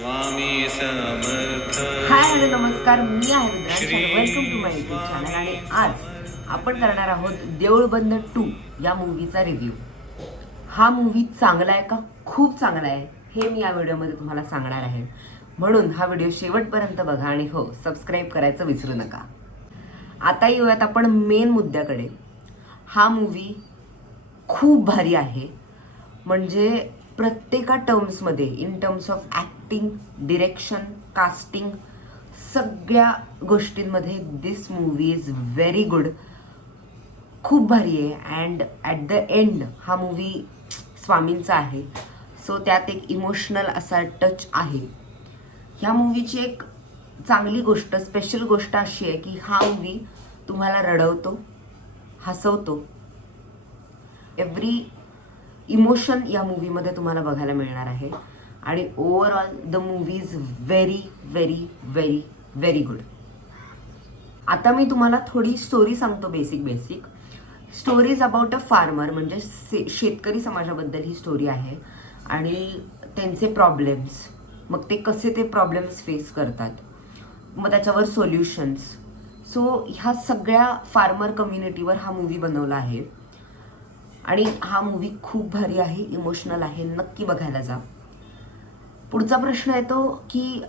Swami Samarth. Hi hello नमस्कार, मी आहे Rudransh. Welcome to my YouTube channel. आणि आज आपण करणार आहोत देऊळबंद 2 या मूवीचा रिव्ह्यू. हा मूवी चांगला आहे का? खूप चांगला आहे हे मी या व्हिडिओमध्ये तुम्हाला सांगणार आहे. म्हणून हा व्हिडिओ शेवटपर्यंत बघा आणि हो, सबस्क्राईब करायचं विसरू नका. आता येऊयात आपण मेन मुद्द्याकडे. हा मूवी खूप भारी आहे. म्हणजे प्रत्येका टर्म्समध्ये, in terms of acting, direction, casting, सगळ्या गोष्टींमध्ये दिस मूवी इज व्हेरी गुड. खूप भारी आहे. अँड ॲट द एंड हा मूवी स्वामींचा आहे. सो त्यात एक इमोशनल असा टच आहे. ह्या मूवीची एक चांगली गोष्ट, स्पेशल गोष्ट अशी आहे की हा मूवी तुम्हाला रडवतो, हसवतो. एव्हरी इमोशन या मूवीमध्ये तुम्हाला बघायला मिळणार आहे. आणि overall the movie is very very very very good. आता मी तुम्हाला थोडी स्टोरी सांगतो. Basic story is about a farmer. म्हणजे शेतकरी समाजाबद्दल ही स्टोरी आहे. आणि त्यांचे प्रॉब्लेम्स, मग ते कसे ते प्रॉब्लेम्स फेस करतात, मग त्याच्यावर सोल्युशन्स. सो ह्या सगळ्या फार्मर कम्युनिटीवर हा मूवी बनवला आहे. आणि हा मूवी खूप भारी आहे, इमोशनल आहे. नक्की बघायला जा. पुढचा प्रश्न येतो की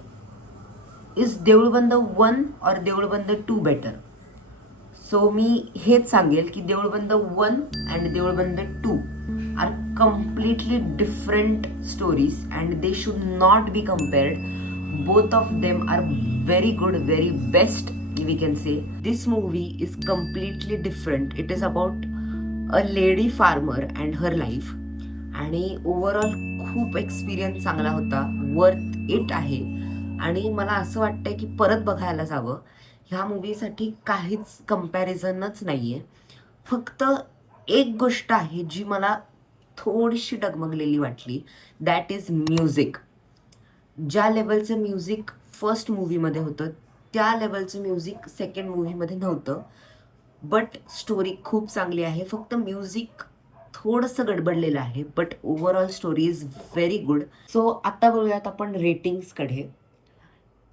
इज देऊळबंद 1 और देऊळबंद 2 बेटर? सो मी हेच सांगेल की Deoolband 1 and Deoolband 2 are completely different stories and they should not be compared. Both of them are very good, very best we can say. This movie is completely different. It is about a lady farmer and her life. आणि overall खूप experience चांगला होता. Worth it आहे. आणि मला असं वाटतंय की परत बघायला जावं. ह्या मूवीसाठी काहीच कम्पॅरिझनच नाही आहे. फक्त एक गोष्ट आहे जी मला थोडीशी डगमगलेली वाटली, दॅट इज म्युझिक. ज्या लेवलचं म्युझिक फर्स्ट मूवीमध्ये होतं त्या लेवलचं म्युझिक सेकंड मूवीमध्ये नव्हतं. बट स्टोरी खूप चांगली आहे. फक्त म्युझिक थोडंसं गडबडलेलं आहे. But overall story is very good. So आता बघूयात आपण रेटिंग्सकडे.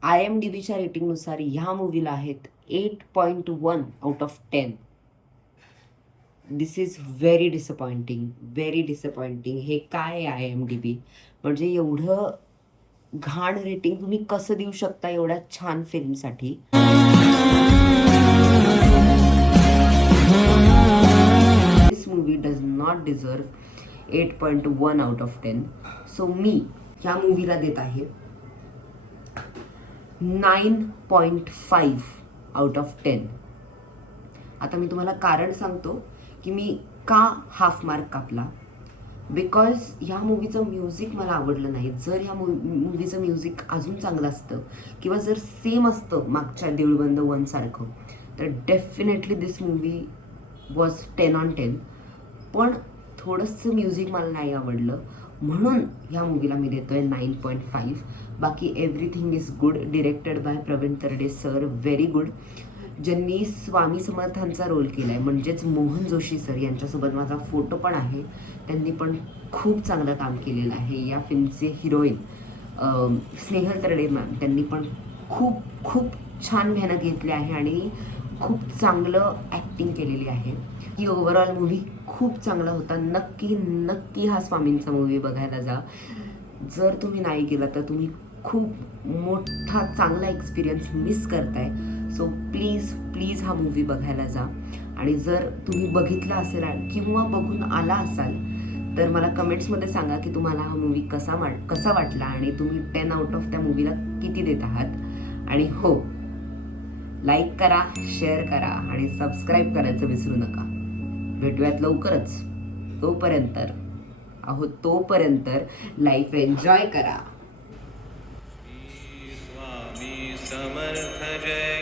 IMDbच्या रेटिंगनुसार ह्या मूवीला आहेत 8.1 out of 10. This is very disappointing, very disappointing. हे काय आहे IMDb? म्हणजे एवढं घाण रेटिंग तुम्ही कसं देऊ शकता एवढ्या छान फिल्मसाठी? This movie does not deserve 8.1 out of 10. So मी ह्या मूवीला देत आहे 9.5 आउट ऑफ 10. आता मी तुम्हाला कारण सांगतो की मी का हाफ मार्क कापला. बिकॉज ह्या मूवीचं म्युझिक मला आवडलं नाही. जर ह्या मूवीचं म्युझिक अजून चांगलं असतं किंवा जर सेम असतं मागच्या देऊळबंद 1 सारखं, तर definitely this movie was 10 on 10. पण थोडंसं म्युझिक मला नाही आवडलं, म्हणून ह्या मूवीला मी देतो आहे 9.5. बाकी everything is good. Directed by Pravin Tarde sir, very good. ज्यांनी स्वामी समर्थांचा रोल केला आहे म्हणजेच मोहन जोशी सर, यांच्यासोबत माझा फोटो पण आहे. त्यांनी पण खूप चांगलं काम केलेलं आहे. या फिल्मचे हिरोईन स्नेहल तरडे मॅम, त्यांनी पण खूप खूप छान मेहनत घेतली आहे आणि खूप चांगलं ॲक्टिंग केलेली आहे. ही ओव्हरऑल मूव्ही खूप चांगला होता. नक्की नक्की हा स्वामींचा मूव्ही बघायला जा. जर तुम्ही नाही गेला तर तुम्ही खूप मोठा चांगला एक्सपिरियन्स मिस करताय. सो प्लीज प्लीज हा मूव्ही बघायला जा. आणि जर तुम्ही बघितला असेल किंवा बघून आला असाल तर मला कमेंट्समध्ये सांगा की तुम्हाला हा मूव्ही कसा वाटला आणि तुम्ही 10 आउट ऑफ त्या मूव्हीला किती देत आहात. आणि हो, लाईक करा, शेअर करा आणि सबस्क्राईब करायचं विसरू नका. भेटूयात लवकरच. तोपर्यंत लाईफ एन्जॉय करा. स्वामी समर्थ जय.